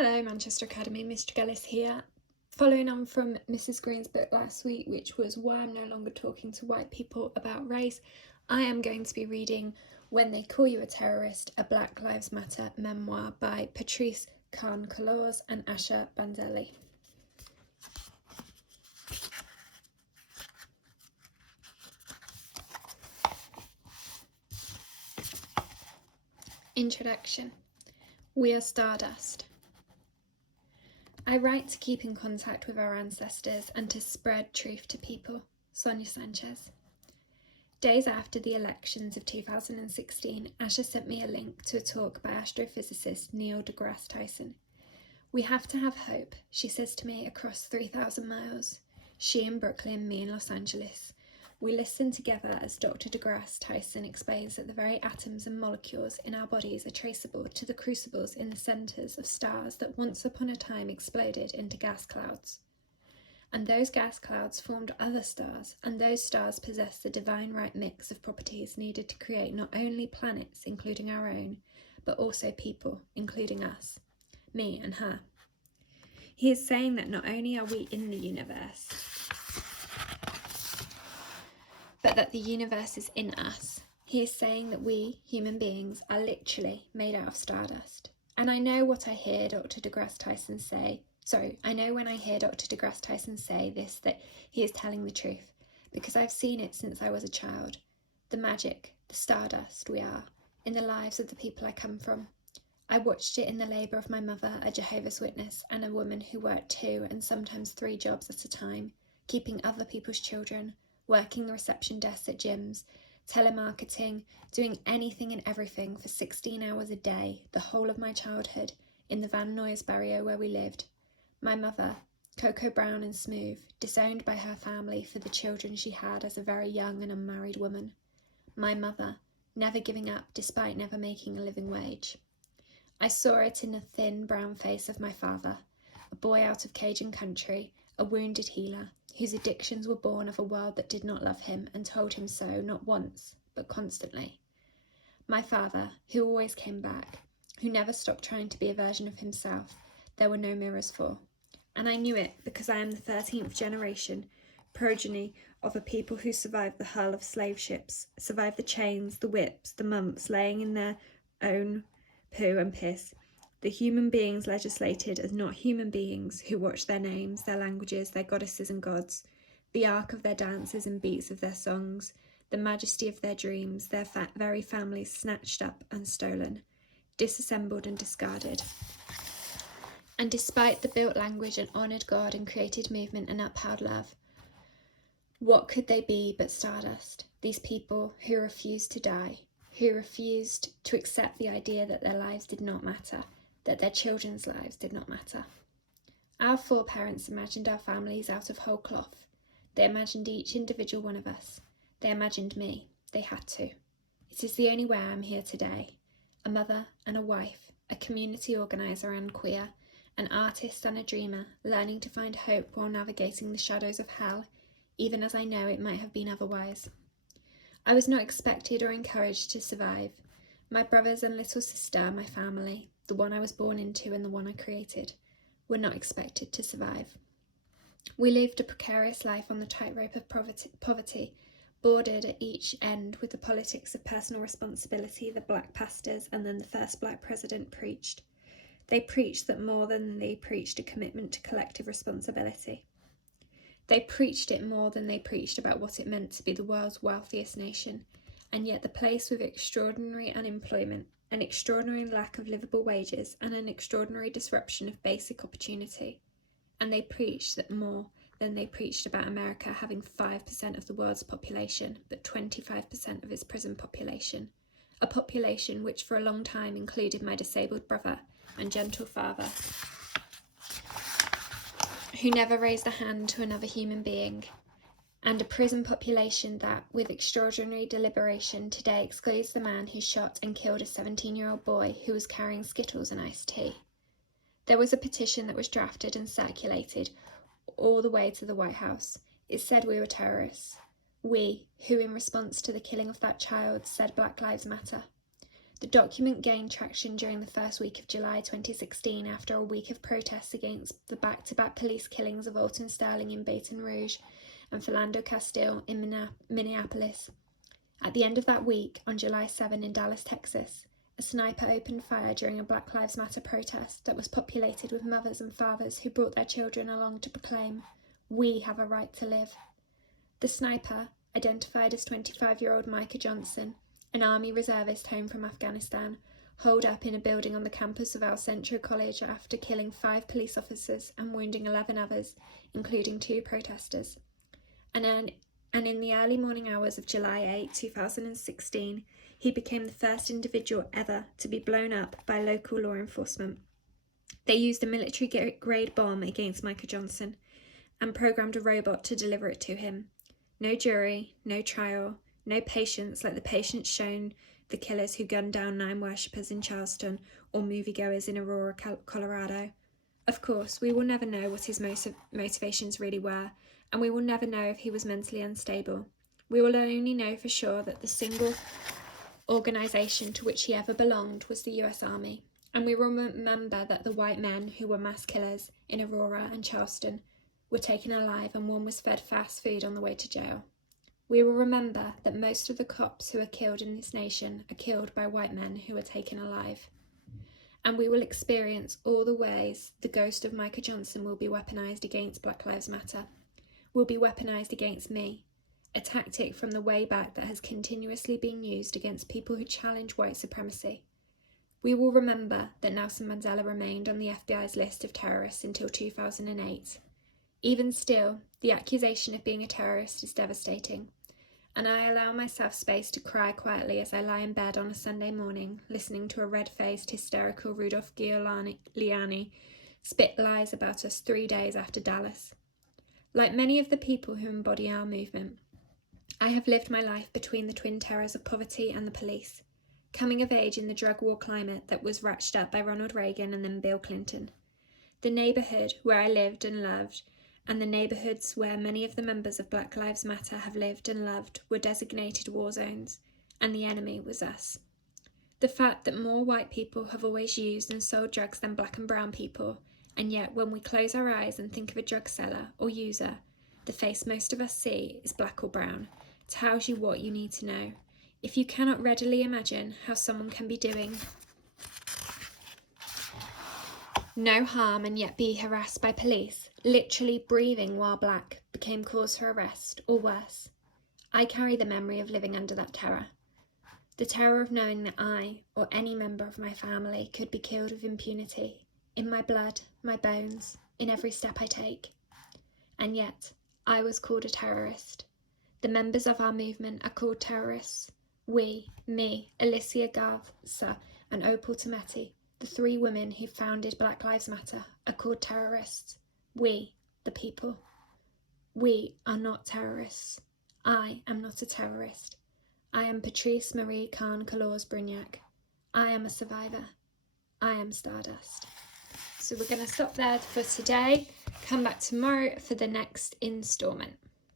Hello Manchester Academy, Miss Tregelles here. Following on from Mrs. Green's book last week, which was Why I'm No Longer Talking to White People About Race, I am going to be reading When They Call You a Terrorist, a Black Lives Matter Memoir by Patrisse Khan-Cullors and Asha Bandele. Introduction. We are Stardust. I write to keep in contact with our ancestors and to spread truth to people. Sonia Sanchez. Days after the elections of 2016, Asha sent me a link to a talk by astrophysicist Neil deGrasse Tyson. We have to have hope, she says to me, across 3,000 miles. She in Brooklyn, me in Los Angeles. We listen together as Dr. deGrasse Tyson explains that the very atoms and molecules in our bodies are traceable to the crucibles in the centres of stars that once upon a time exploded into gas clouds. And those gas clouds formed other stars, and those stars possess the divine right mix of properties needed to create not only planets, including our own, but also people, including us, me and her. He is saying that not only are we in the universe, but that the universe is in us. He is saying that we, human beings, are literally made out of stardust. And I know what I hear Dr. deGrasse Tyson say. I know when I hear Dr. deGrasse Tyson say this, that he is telling the truth, because I've seen it since I was a child. The magic, the stardust we are, in the lives of the people I come from. I watched it in the labour of my mother, a Jehovah's Witness, and a woman who worked 2 and sometimes 3 jobs at a time, keeping other people's children, working the reception desks at gyms, telemarketing, doing anything and everything for 16 hours a day, the whole of my childhood, in the Van Nuys barrio where we lived. My mother, cocoa brown and smooth, disowned by her family for the children she had as a very young and unmarried woman. My mother, never giving up despite never making a living wage. I saw it in the thin brown face of my father, a boy out of Cajun country, a wounded healer, whose addictions were born of a world that did not love him and told him so not once, but constantly. My father, who always came back, who never stopped trying to be a version of himself there were no mirrors for. And I knew it because I am the 13th generation, progeny of a people who survived the hull of slave ships, survived the chains, the whips, the mumps laying in their own poo and piss, the human beings legislated as not human beings, who watched their names, their languages, their goddesses and gods, the arc of their dances and beats of their songs, the majesty of their dreams, their very families snatched up and stolen, disassembled and discarded. And despite the built language and honoured God and created movement and upheld love, what could they be but stardust? These people who refused to die, who refused to accept the idea that their lives did not matter, that their children's lives did not matter. Our foreparents imagined our families out of whole cloth. They imagined each individual one of us. They imagined me. They had to. It is the only way I am here today. A mother and a wife, a community organiser and queer, an artist and a dreamer, learning to find hope while navigating the shadows of hell, even as I know it might have been otherwise. I was not expected or encouraged to survive. My brothers and little sister, my family, the one I was born into and the one I created, were not expected to survive. We lived a precarious life on the tightrope of poverty, bordered at each end with the politics of personal responsibility that black pastors and then the first black president preached. They preached that more than they preached a commitment to collective responsibility. They preached it more than they preached about what it meant to be the world's wealthiest nation, and yet the place with extraordinary unemployment, an extraordinary lack of livable wages, and an extraordinary disruption of basic opportunity. And they preached that more than they preached about America having 5% of the world's population, but 25% of its prison population. A population which for a long time included my disabled brother and gentle father, who never raised a hand to another human being, and a prison population that, with extraordinary deliberation, today excludes the man who shot and killed a 17-year-old boy who was carrying Skittles and iced tea. There was a petition that was drafted and circulated all the way to the White House. It said we were terrorists. We, who in response to the killing of that child said Black Lives Matter. The document gained traction during the first week of July 2016 after a week of protests against the back-to-back police killings of Alton Sterling in Baton Rouge and Philando Castile in Minneapolis. At the end of that week, on July 7 in Dallas, Texas, a sniper opened fire during a Black Lives Matter protest that was populated with mothers and fathers who brought their children along to proclaim, "We have a right to live." The sniper, identified as 25-year-old Micah Johnson, an Army reservist home from Afghanistan, holed up in a building on the campus of El Centro College after killing 5 police officers and wounding 11 others, including 2 protesters. And in the early morning hours of July 8, 2016, he became the first individual ever to be blown up by local law enforcement. They used a military-grade bomb against Micah Johnson and programmed a robot to deliver it to him. No jury, no trial, no patience like the patience shown the killers who gunned down 9 worshippers in Charleston or moviegoers in Aurora, Colorado. Of course, we will never know what his motivations really were, and we will never know if he was mentally unstable. We will only know for sure that the single organisation to which he ever belonged was the US Army, and we will remember that the white men who were mass killers in Aurora and Charleston were taken alive and one was fed fast food on the way to jail. We will remember that most of the cops who are killed in this nation are killed by white men who are taken alive. And we will experience all the ways the ghost of Micah Johnson will be weaponised against Black Lives Matter, will be weaponised against me, a tactic from the way back that has continuously been used against people who challenge white supremacy. We will remember that Nelson Mandela remained on the FBI's list of terrorists until 2008. Even still, the accusation of being a terrorist is devastating, and I allow myself space to cry quietly as I lie in bed on a Sunday morning, listening to a red-faced, hysterical Rudolph Giuliani spit lies about us 3 days after Dallas. Like many of the people who embody our movement, I have lived my life between the twin terrors of poverty and the police, coming of age in the drug war climate that was ratcheted up by Ronald Reagan and then Bill Clinton. The neighbourhood where I lived and loved, and the neighbourhoods where many of the members of Black Lives Matter have lived and loved were designated war zones, and the enemy was us. The fact that more white people have always used and sold drugs than black and brown people, and yet when we close our eyes and think of a drug seller or user, the face most of us see is black or brown, tells you what you need to know. If you cannot readily imagine how someone can be doing no harm and yet be harassed by police, literally breathing while black, became cause for arrest, or worse. I carry the memory of living under that terror. The terror of knowing that I, or any member of my family, could be killed with impunity, in my blood, my bones, in every step I take. And yet, I was called a terrorist. The members of our movement are called terrorists. We, me, Alicia Garza, and Opal Tometi, the 3 women who founded Black Lives Matter, are called terrorists. We, the people. We are not terrorists. I am not a terrorist. I am Patrisse Marie Khan-Cullors Brignac. I am a survivor. I am Stardust. So we're going to stop there for today. Come back tomorrow for the next instalment.